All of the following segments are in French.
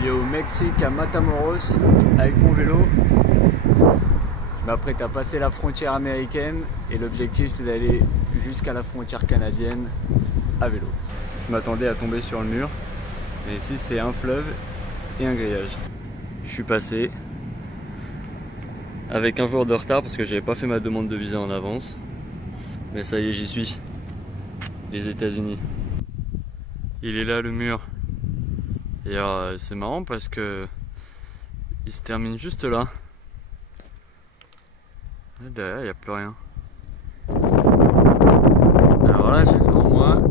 suis au Mexique à Matamoros avec mon vélo. Je m'apprête à passer la frontière américaine et l'objectif c'est d'aller jusqu'à la frontière canadienne à vélo. Je m'attendais à tomber sur le mur, mais ici c'est un fleuve et un grillage. Je suis passé avec un jour de retard parce que j'avais pas fait ma demande de visa en avance. Mais ça y est, j'y suis. Les États-Unis. Il est là le mur. Et c'est marrant parce que il se termine juste là. Et derrière, il n'y a plus rien. Alors là, j'ai devant moi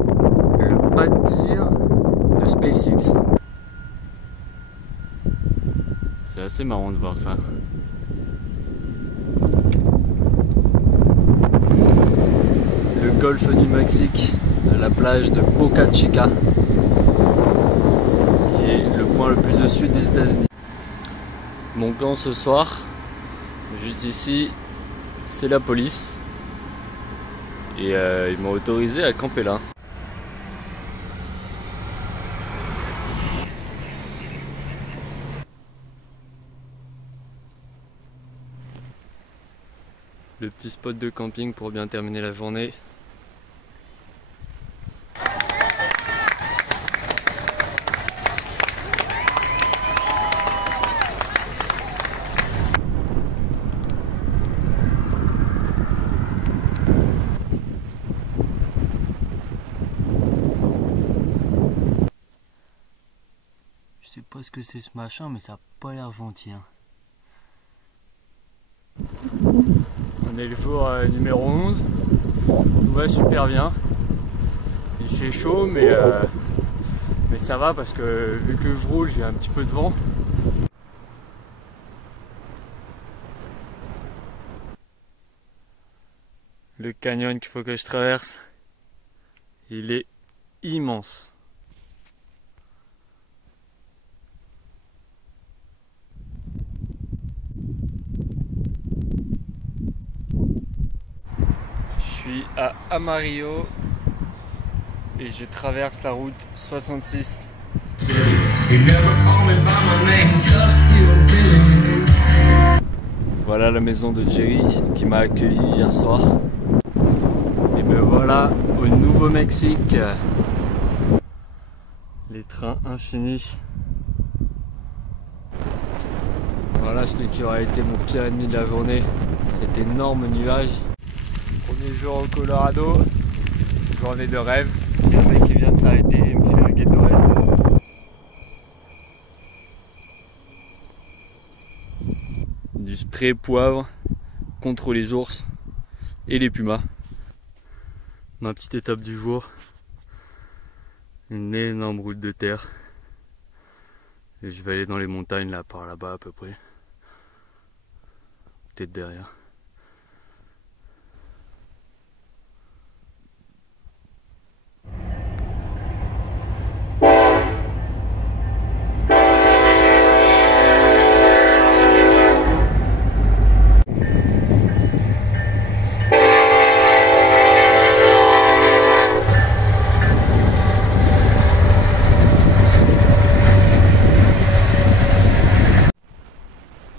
le pas de tir de SpaceX. C'est assez marrant de voir ça. Le golfe du Mexique, à la plage de Boca Chica, qui est le point le plus au sud des États-Unis. Mon camp ce soir, juste ici, c'est la police. Et ils m'ont autorisé à camper là. Le petit spot de camping pour bien terminer la journée. Je sais pas ce que c'est ce machin, mais ça a pas l'air gentil. Hein. On est le jour numéro 11. Tout va super bien. Il fait chaud, mais ça va parce que vu que je roule, j'ai un petit peu de vent. Le canyon qu'il faut que je traverse, il est immense. Je suis à Amarillo et je traverse la route 66. Voilà la maison de Jerry qui m'a accueilli hier soir. Et me voilà au Nouveau-Mexique. Les trains infinis. Voilà celui qui aura été mon pire ennemi de la journée, cet énorme nuage. Premier jour au Colorado, journée de rêve. Il y a un mec qui vient de s'arrêter et me filer un Gatorade. Du spray poivre contre les ours et les pumas. Ma petite étape du jour. Une énorme route de terre. Et je vais aller dans les montagnes là, par là-bas à peu près. Peut-être derrière.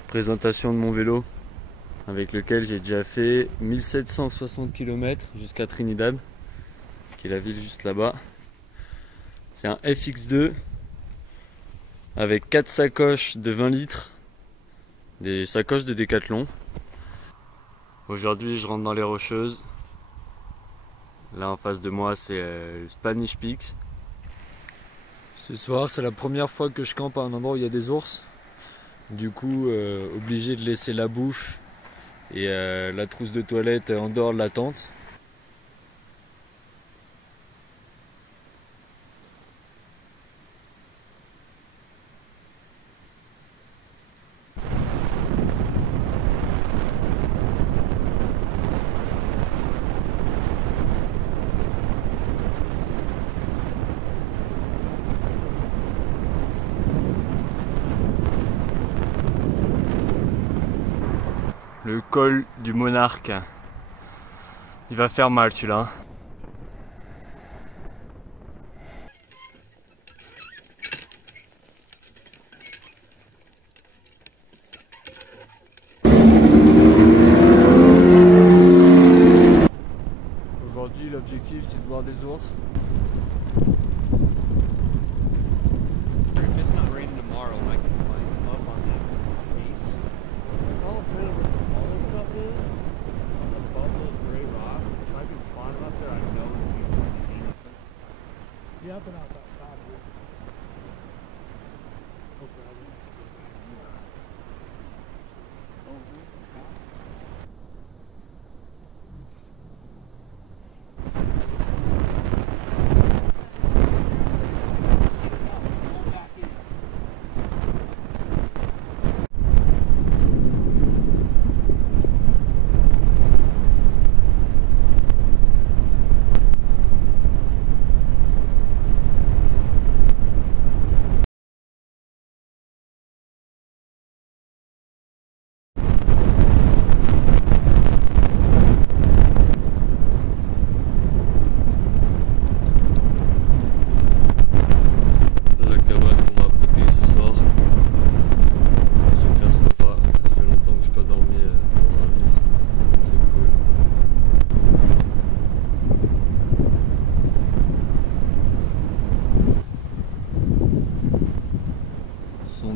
Présentation de mon vélo avec lequel j'ai déjà fait 1760 km jusqu'à Trinidad, qui est la ville juste là-bas. C'est un FX2 avec 4 sacoches de 20 litres, des sacoches de Decathlon. Aujourd'hui je rentre dans les Rocheuses. Là en face de moi c'est le Spanish Peaks. Ce soir c'est la première fois que je campe à un endroit où il y a des ours. Du coup, obligé de laisser la bouffe et la trousse de toilette en dehors de la tente. Le col du Monarque. Il va faire mal celui-là. L'objectif c'est de voir des ours. Yeah, I've been out that side of it. Hopefully I won't.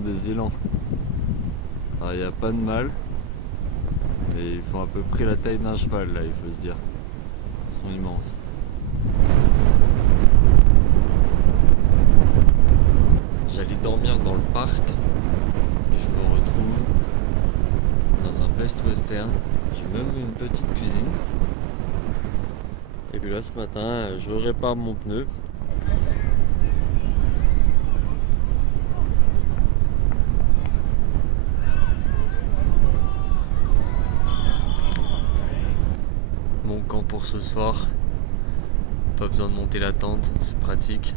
Des élans. Alors il n'y a pas de mâle, mais ils font à peu près la taille d'un cheval là, il faut se dire. Ils sont immenses. J'allais dormir dans le parc et je me retrouve dans un Best Western. J'ai même une petite cuisine. Et puis là ce matin, je répare mon pneu. Mon camp pour ce soir, pas besoin de monter la tente, c'est pratique.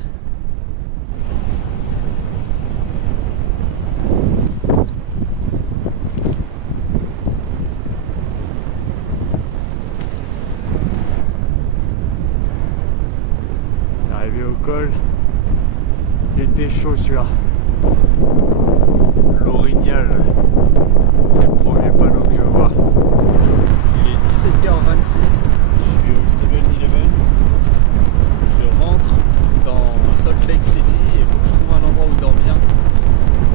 Arrivé au col, il était chaud celui-là. L'Orignal, c'est le premier panneau que je vois. Il est 17h26, je suis au 7-Eleven. Je rentre dans Salt Lake City et il faut que je trouve un endroit où dormir.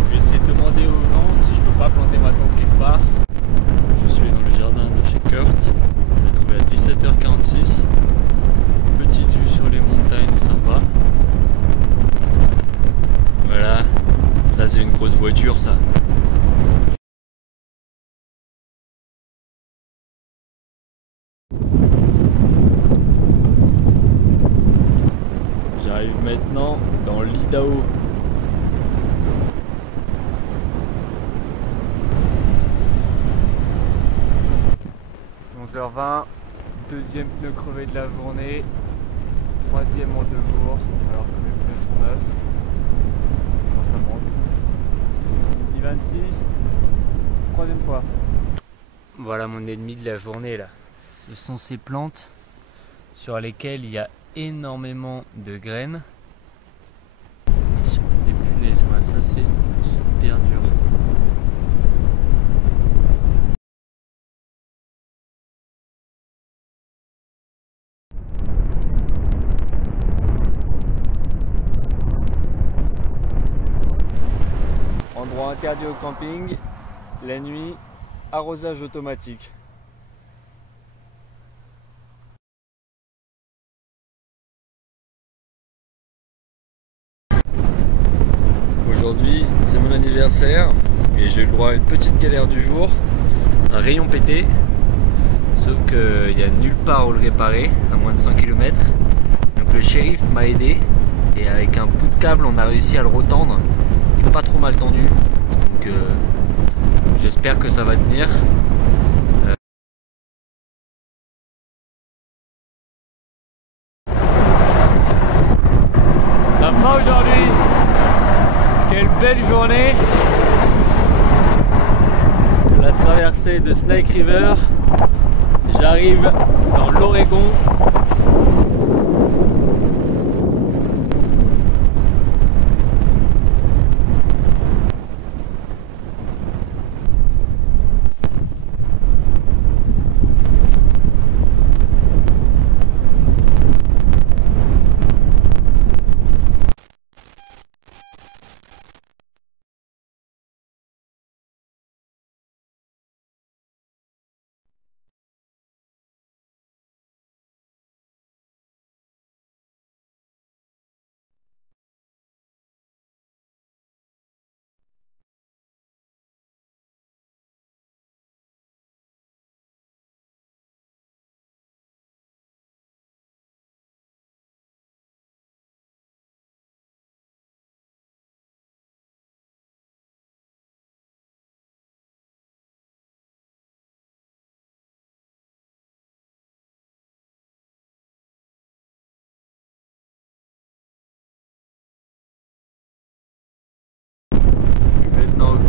Je vais essayer de demander aux gens si je peux pas planter ma tente quelque part. Je suis dans le jardin de chez Kurt. On est trouvé à 17h46. Petite vue sur les montagnes, sympa. Voilà, ça c'est une grosse voiture ça. J'arrive maintenant dans l'Idaho. – 11h20, deuxième pneu crevé de la journée, troisième en 2 jours, alors que mes pneus sont neufs. Comment ça monte. Midi 26, troisième fois. Voilà mon ennemi de la journée là. Ce sont ces plantes sur lesquelles il y a énormément de graines. Et sur des punaises quoi, ça c'est hyper dur. Endroit interdit au camping, la nuit, arrosage automatique. Aujourd'hui, c'est mon anniversaire et j'ai eu le droit à une petite galère du jour, un rayon pété, sauf qu'il n'y a nulle part où le réparer, à moins de 100 km. Donc le shérif m'a aidé et avec un bout de câble, on a réussi à le retendre. Il n'est pas trop mal tendu, donc j'espère que ça va tenir. Ça va aujourd'hui. Quelle belle journée. La traversée de Snake River. J'arrive dans l'Oregon.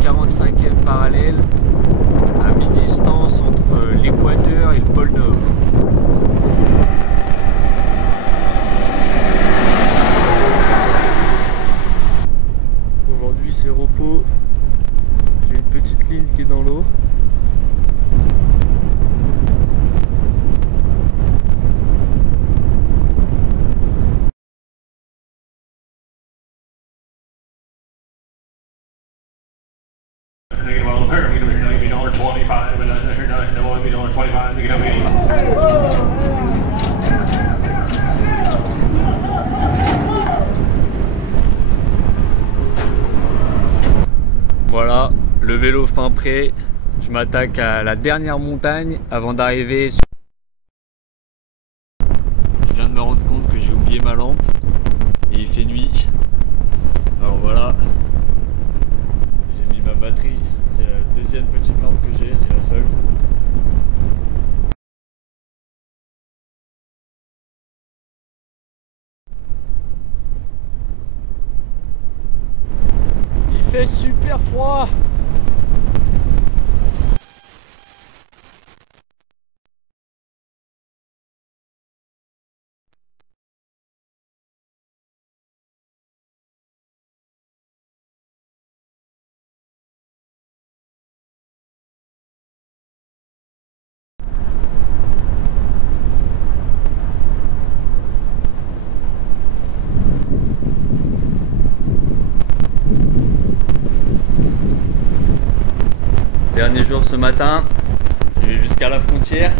45e parallèle à mi-distance entre l'équateur et le pôle Nord. Aujourd'hui c'est repos, j'ai une petite ligne qui est dans l'eau. Voilà, le vélo fin prêt. Je m'attaque à la dernière montagne avant d'arriver sur... Je viens de me rendre compte que j'ai oublié ma lampe et il fait nuit. Alors voilà, j'ai mis ma batterie. C'est la deuxième petite lampe que j'ai, c'est la seule. Il fait super froid. Dernier jour ce matin, je vais jusqu'à la frontière.